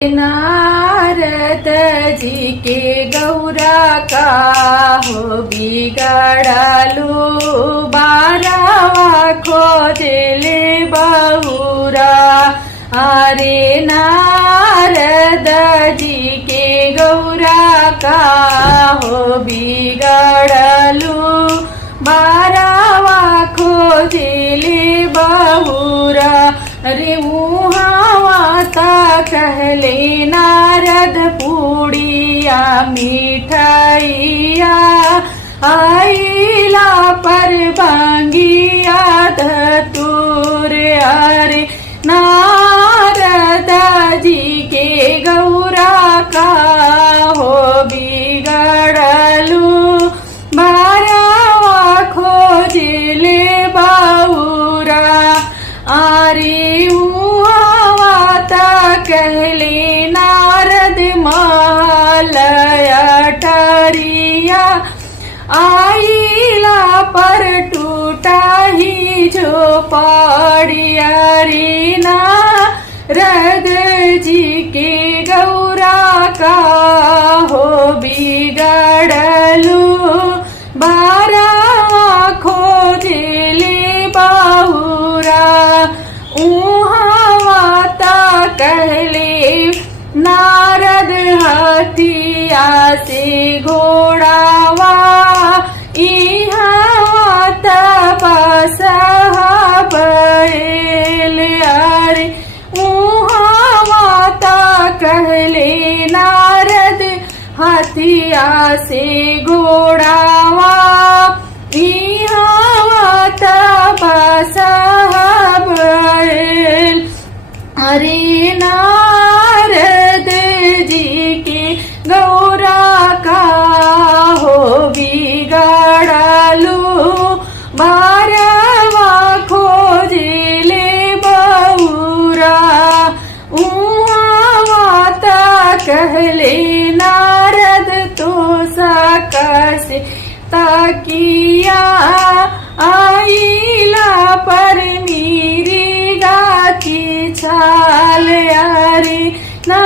नारद जी के गौरा का हो बिगड़लू बारावा खोजले बहुरा। अरे नारद जी के गौरा का हो बिगड़लू बारावा खोजले बहुरा। अरे उहावाता कहले नारद पूड़िया मिठाइया आइला पर भांगिया धतूर। अरे नारद जी के गौरा का हो बिगड़लू बारावा खोजले बहुरा। अरे उहावाता कहले नारद मालया ठरिया आइला पर टूटा ही झोपड़िया। रे नारद जी के गौरा का हो बिगड़लू बारावा खोजले बहुरा। उहावाता कहले नारद हथिया से घोड़ावा इहावाता बसहा बैल। अरे उहावाता कहले नारद हथिया से घोड़ावा इहावाता बसहा बैल। अरे नारद जी के गौरा का हो बिगड़लू बारावा खोजले बहुरा। उहावाता कहले नारद तो सकसे तकिया आइला पर मेरी गाती छाल। अरे ना